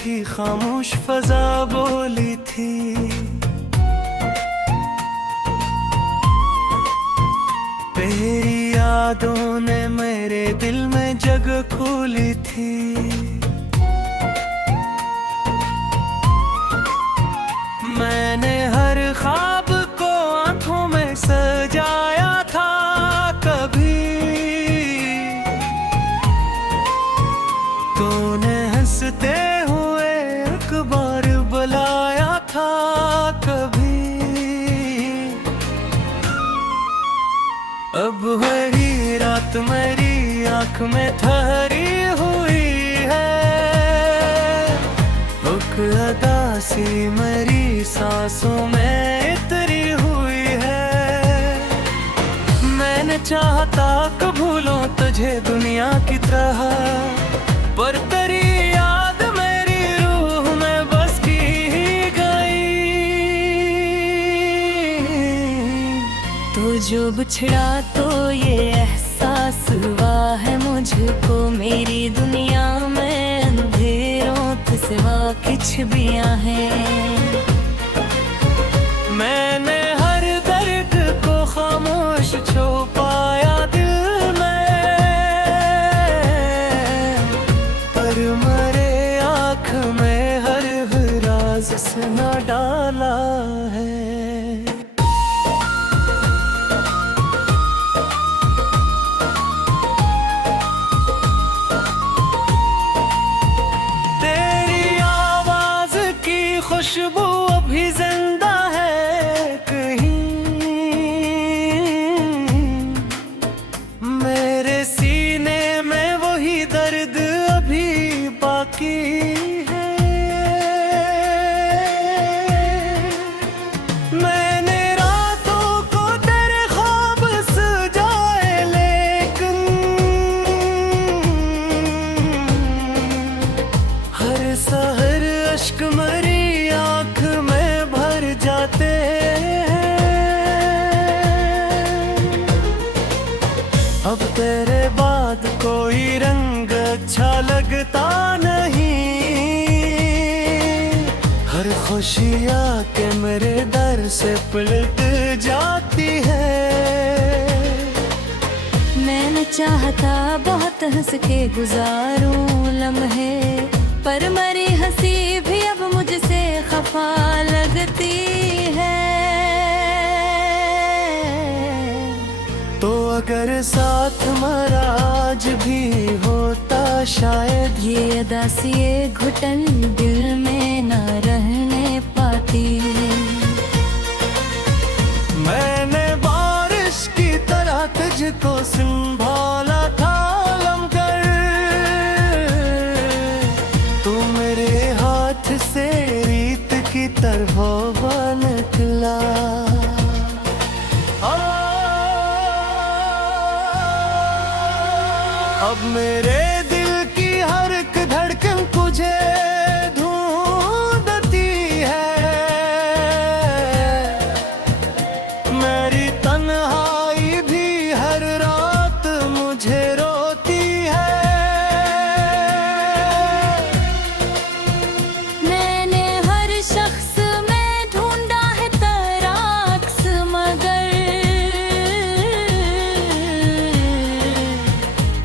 थी, खामोश फजा बोली थी। तेरी यादों ने मेरे दिल में जगह खोली थी। मैंने हर ख्वाब को आंखों में सजाया था, कभी तूने हंसते हुए अखबार बुलाया था, कभी अब वही रात मेरी आँख में ठहरी हुई है। रुक अदा सी मेरी सांसों में इतरी हुई है। मैंने चाहता कि भूलूं तुझे दुनिया की तरह, पर तेरी याद मेरी रूह में बस की ही गई। तो जो बिछड़ा तो ये एहसास हुआ है मुझको, मेरी दुनिया में अंधेरों के सिवा कुछ भी है। मैंने हर दर्द को खामोश छुपाया दिल में, पर मेरे आँख में हर राज सुना डाला है। खुशबू अभी जिंदा है कहीं, मेरे सीने में वही दर्द अभी बाकी है। मैंने रातों को तेरे ख्वाब सजाए, लेकिन हर सहर अश्क मरी आँख में भर जाते हैं। अब तेरे बाद कोई रंग अच्छा लगता नहीं। हर खुशी आके मेरे दर से पलट जाती है। मैंने चाहता बहुत हंस के गुजारूं लम्हे, पर मेरी हंसी भी अब मुझसे खफा लगती है। तो अगर साथ मरा आज भी होता शायद, ये अदासी ये घुटन दिल में ना रहने पाती। मैंने बारिश की तरह तुझको संभाला था लमकर, तू मेरे हाथ से रीत की तरह निकला। अब मेरे दिल की हर एक धड़कन तुझे ढूंढती है। मेरी तन्हाई भी हर रात मुझे रोती है। मैंने हर शख्स में ढूंढा है तेरा अक्स, मगर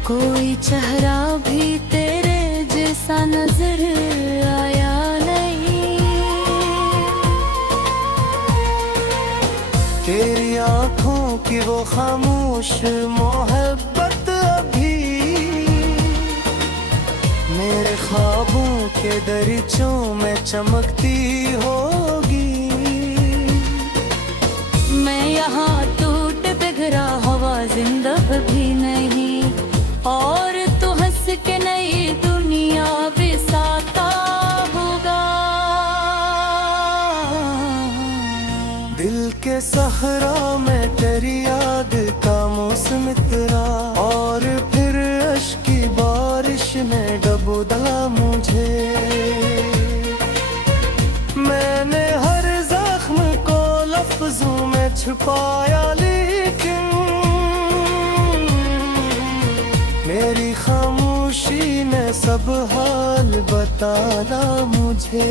कोई चेहरा भी तेरे जैसा नजर आया नहीं। तेरी आँखों की वो खामोश मोहब्बत अभी मेरे ख्वाबों के दरीचों में चमकती होगी। मैं यहाँ टूट बिगड़ा हवा जिंदा भी नहीं, और तू हंस के नई दुनिया बिसाता होगा। दिल के सहरा में तेरी याद का मौसम इतरा, और फिर अश्क की बारिश ने डुबो दिया मुझे। मैंने हर जख्म को लफ्जों में छुपाया, लेकिन मेरी खामोशी ने सब अब हाल बताना मुझे।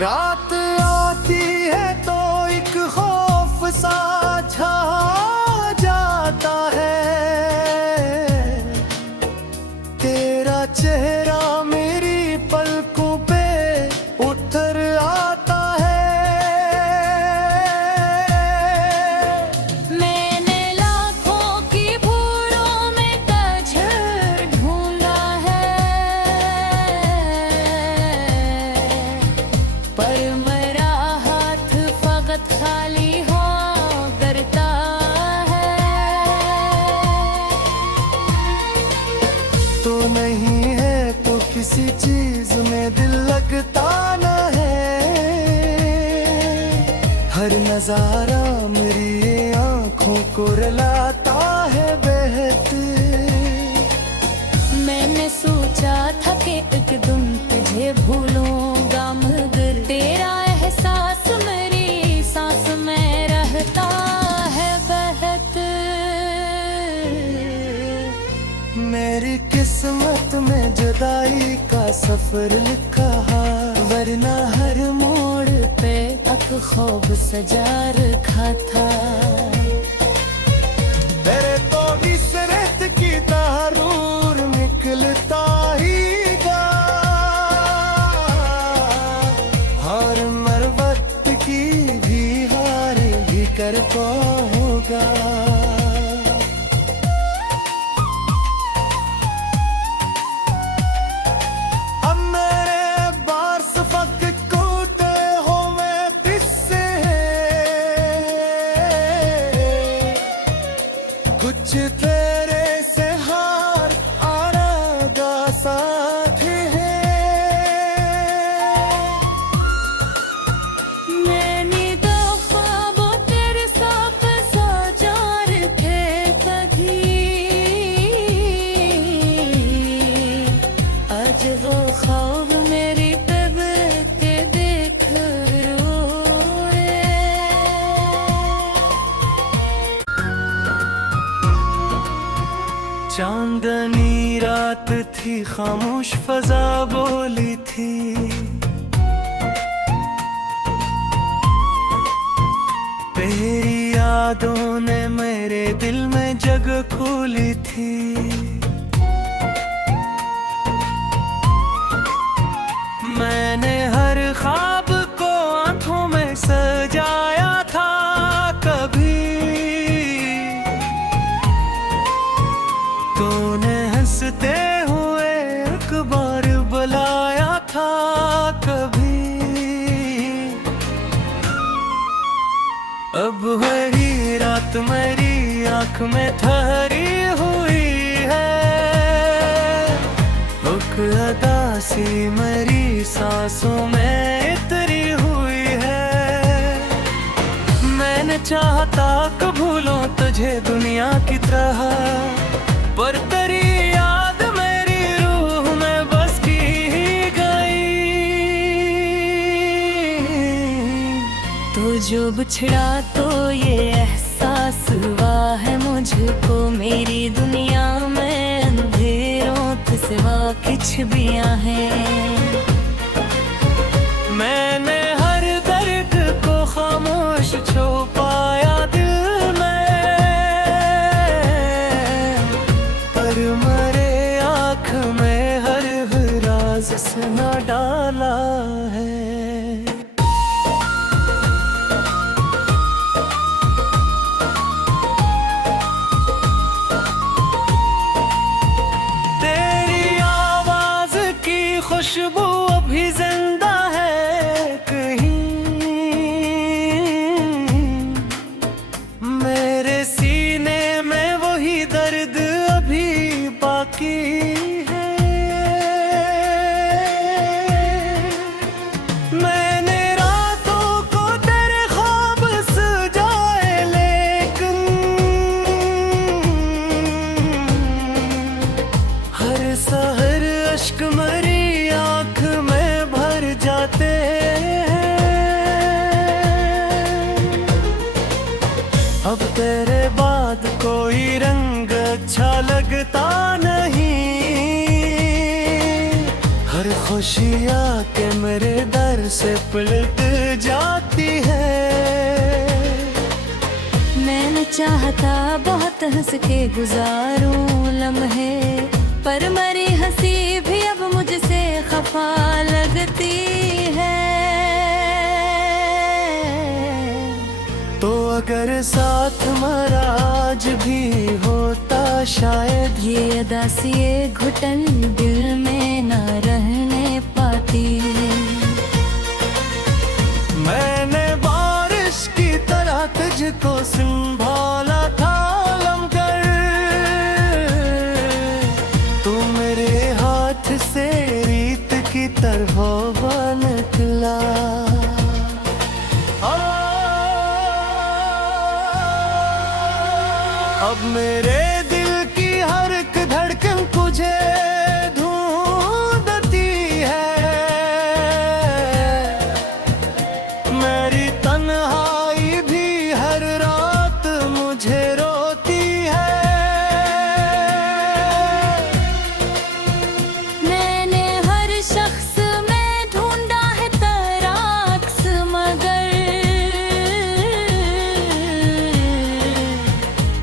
रात आती है तो एक खौफ सा छा जाता है, तेरा चेहरा मेरी पलकों पे उतर आता है। मैंने लाखों की भूलों में कजर ढूंढा है, पर मेरा हाथ फकत खाली हो करता है। तो नहीं है तो किसी चीज में दिल लगता न है, हर नजारा मेरी ये आंखों को रुलाता है बेहतर। मैंने सोचा था कि एक दिन तुझे भूलूंगा, मगर तेरा एहसास मेरी सांस में रहता है बेहतर। मेरी किस्मत में जुदाई का सफर लिखा है, वरना हर मोड़ पे तक ख्वाब सजा रखा था। तेरे तो इस रेत की तारूर निकलता ही गा, हर मरवत की भी हार भी कर होगा। अब मेरे बार्स फक कूटे हो मैं किससे, कुछ तेरे से हार आना गा साथ है। मैंने दफा तेरे साथ सजा रखे कभी, आज वो ख्वाब मेरी तबीयत के देख रोए। चांदनी रात थी, खामोश फजा बोली थी, तेरी यादों ने मेरे दिल में जगह खोली थी। मैंने हर ख्वाब को आंखों में सजाया था कभी, तूने हंसते हुए एक बार बुलाया था कभी। अब वही रात मेरी आंख में ठहरी हुई है, एक अदा सी मेरी सांसों में इतरी हुई है। मैंने चाहता कि भूलूं तुझे दुनिया की तरह, पर तेरी याद मेरी रूह में बस की ही गई। तो जो बिछड़ा तो ये एहसास हुआ है मुझको, मेरी दुनिया में अंधेरों के सिवा कुछ भी है। मैंने हर दर्द को खामोश छुपाया दिल में, पर मरे आँख में हर राज सुना डाला है। तेरी आवाज की खुशबू बाद कोई रंग अच्छा लगता नहीं। हर खुशी आके मेरे दर से पलट जाती है। मैंने चाहता बहुत हंस के गुजारूं लम्हे, पर मरी हंसी भी अब मुझसे खफा लगती है। तो अगर साथ मरा आज भी होता शायद, ये अदासी ये घुटन दिल में ना रहने पाती। मैंने बारिश की तरह तुझको संभाला था लम कर, तू मेरे हाथ से रीत की तरह बन निकला। अब मेरे दिल की हर एक धड़कन तुझे ढूंढती है। मेरी तन्हाई भी हर रात मुझे रोती है। मैंने हर शख्स में ढूंढा है तेरा अक्स, मगर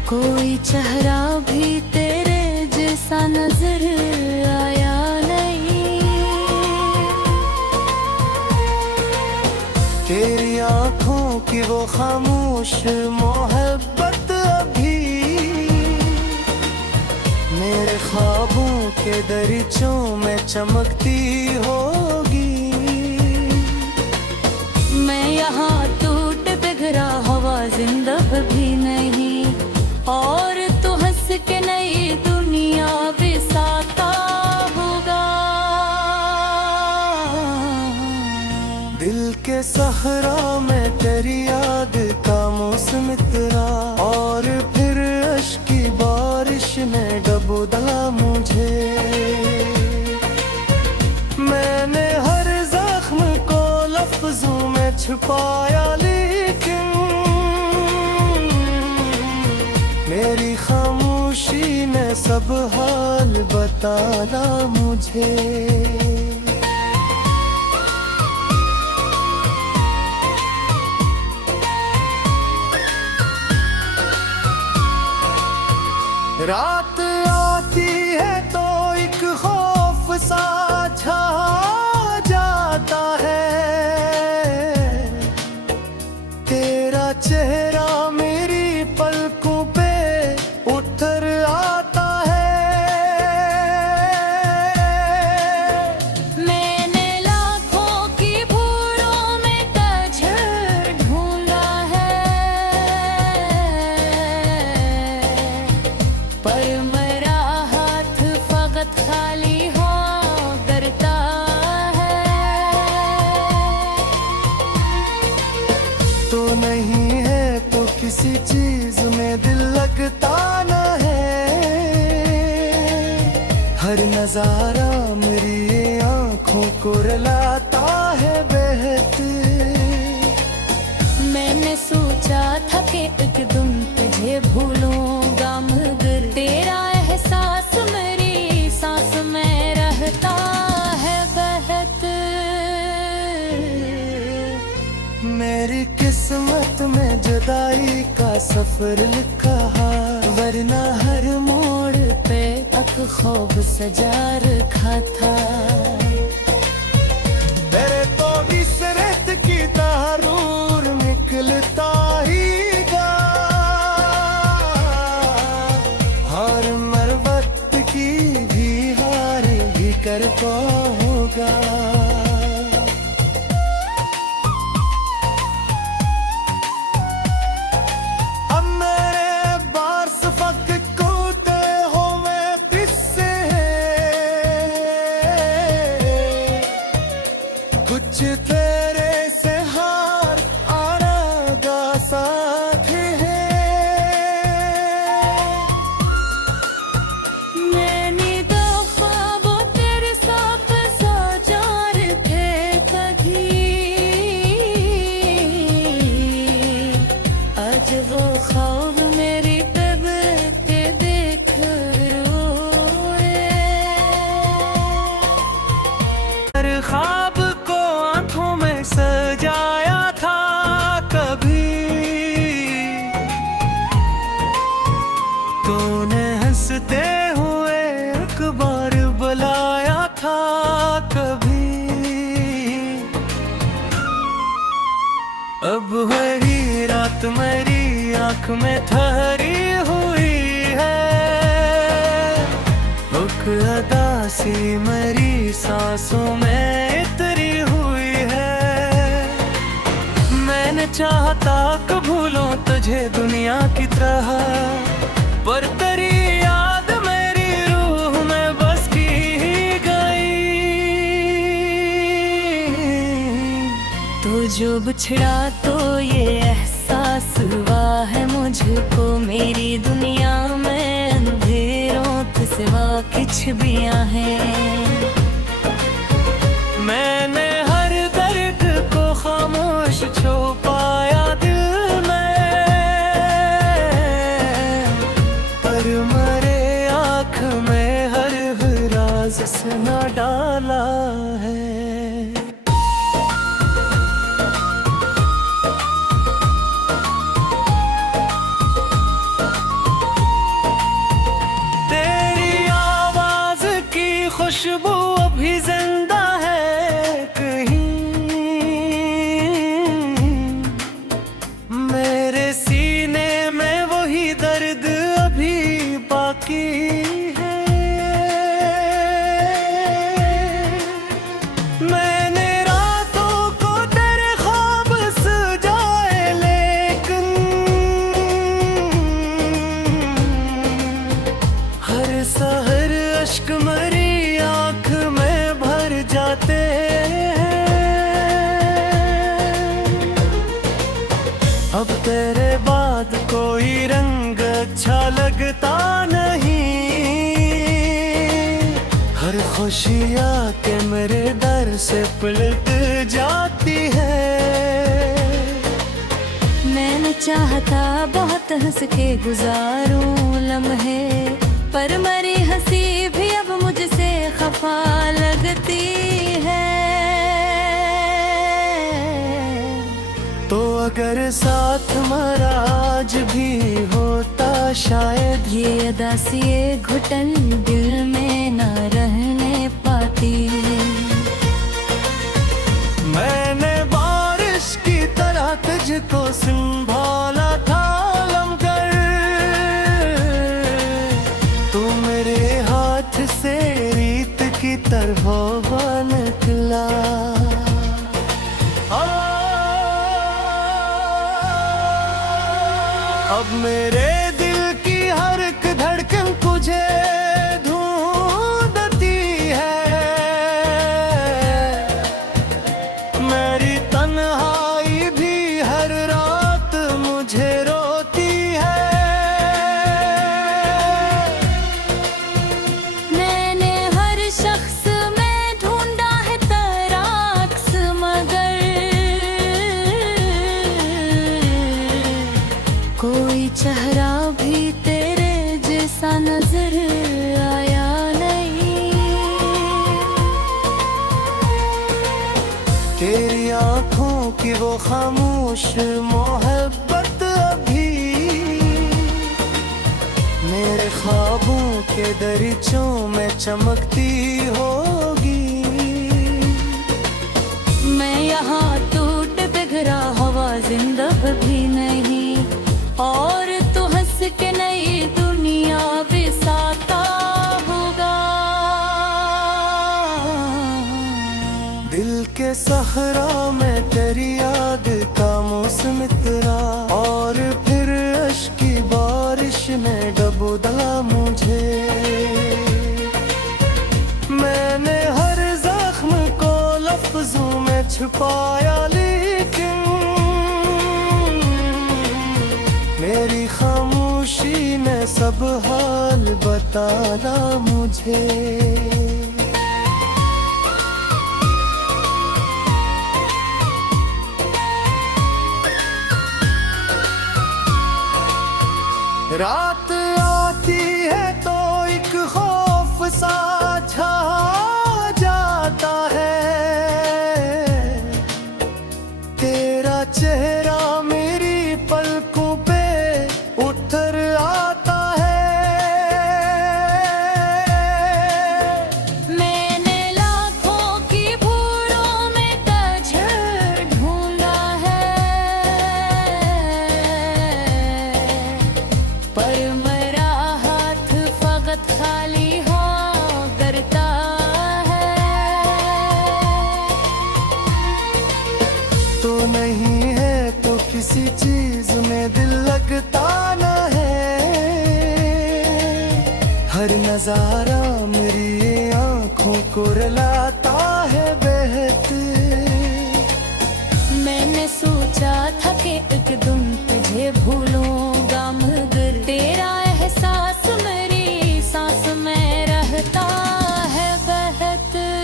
कोई चेहरा भी तेरे जैसा नजर आया नहीं। तेरी आंखों की वो खामोश मोहब्बत अभी मेरे ख्वाबों के दरीचों में चमकती होगी। मैं यहाँ टूट बिगड़ा हवा जिंदा भी नहीं, और तू हंस के नई दुनिया बिसाता होगा। दिल के सहरा में तेरी याद का मौसम इतरा, और फिर अश्क की बारिश ने डुबो दिया मुझे। मैंने हर जख्म को लफ्जों में छुपाया, लेकिन मेरी खामोशी ने सब हाल बताना मुझे। रात आती है तो एक खौफ सा छा जाता है। तेरा चेहरा मेरी पलकों पे उतर आता है। मैंने लाखों की भूलों में तुझे ढूंढा है, पर मेरा हाथ फकत खाली हो करता है। तो नहीं है तो किसी चीज में दिल लगता न है। हर नजारा मेरी आंखों को रुलाता है बेहतर। मैंने सोचा था कि एक दिन तुझे भूलूंगा, मगर तेरा एहसास मेरी सांस में रहता है बेहतर। मेरी किस्मत में जुदाई का सफर लिखा है, वरना हर मोड़ पे तक ख्वाब सजा रखा था। तेरे तो इस रेत की तारूर निकलता ही गा, हर मरवत की भी हार भी करता होगा। कुछ तेरे से हार आना गा साथ है। मैंने दफा वो तेरे साथ इश्क में ठहरी हुई है। रुक अदा सी मेरी सांसों में इतरी हुई है। मैंने चाहता कि भूलूं तुझे दुनिया की तरह, पर तेरी याद मेरी रूह में बस की ही गई। तो जो बिछड़ा तो ये एहसास हुआ है मुझको, मेरी दुनिया में अंधेरों के सिवा कुछ भी है। मैंने हर दर्द को खामोश छुपाया दिल में, पर मरे आँख में हर राज सुना डाला है। खुशबू अभी जिंदा है कहीं, मेरे सीने में वही दर्द अभी बाकी है। मैंने रातों को तेरे ख्वाब सजाए, लेकिन हर सहर अश्क मरी आँख में भर जाते हैं। अब तेरे बाद कोई रंग अच्छा लगता नहीं, हर खुशियाँ के मेरे दर से पलट जाती है। मैंने चाहता बहुत हंस के गुजारूं लम्हे, पर मरी हंसी भी अब मुझसे खफा लगती है। तो अगर साथ मरा आज भी होता शायद, ये अदासी ये घुटन दिल में ना रहने पाती। मैंने बारिश की तरह तुझको संभाला था लमकर, तू मेरे हाथ से रीत की तरह निकला। अब मेरे दिल की हर एक धड़कन तुझे ढूंढती है। मेरी तन्हाई भी हर रात मुझे रोती है। मैंने हर शख्स में ढूंढा है तेरा अक्स, मगर कोई चेहरा भी तेरे जैसा नजर आया नहीं। तेरी आंखों की वो खामोश मोहब्बत अभी मेरे ख्वाबों के दरीचों में चमकती होगी। मैं यहाँ टूट बिगड़ा हवा जिंदा भी नहीं, और तू हंस के नई दुनिया बिसाता होगा। दिल के सहरा में तेरी याद का मौसम इतरा, और फिर अश्क की बारिश ने डुबो दिया मुझे। मैंने हर जख्म को लफ्जों में छुपाया, लेकिन मेरी खामोशी ने सब हाल बताया मुझे। रात आती है तो एक खौफ सा छा जाता है, तेरा चेहरा मेरी पलकों पे उतर आता है। मैंने लाखों की भूलों में तुझे ढूंढा है, खाली हो करता है। तो नहीं है तो किसी चीज में दिल लगता न है। हर नजारा मेरी आंखों को रुलाता है बेहतर। मैंने सोचा था कि एक दिन तुझे भूलूंगा, मगर तेरा एहसास मेरी सांस में रहता है बेहतर।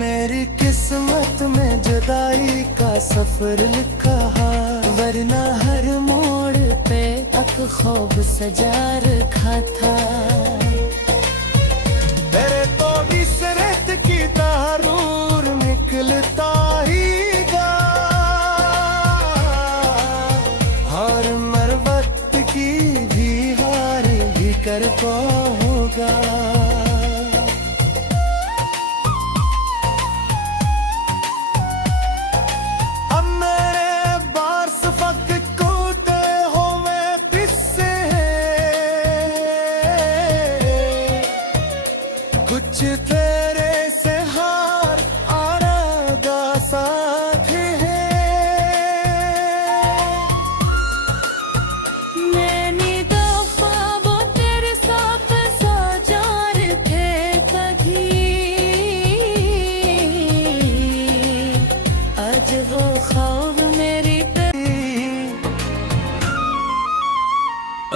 मेरी किस्मत में जुदाई का सफर लिखा है, वरना हर मोड़ पे तक ख्वाब सजा रखा था। तेरे तो इस रेत की तारूर निकलता ही गा। हर मरवत की भी हार भी कर पाओगा। अब मेरे बार्स फक कूते होवे पिस्से कुछ तेरे से हार आना गा साथ है। मैंने ख्वाबों तेरे साथ सजा रखे कभी, आज वो ख्वाब मेरी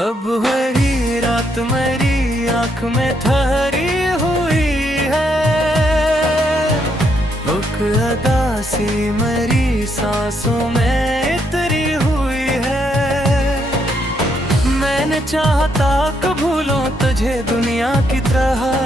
अब वही रात मेरी आंख में ठहरी हुई है। रुक अदा सी मेरी सांसों में इतरी हुई है। मैंने चाहता कि भूलूं तुझे दुनिया की तरह,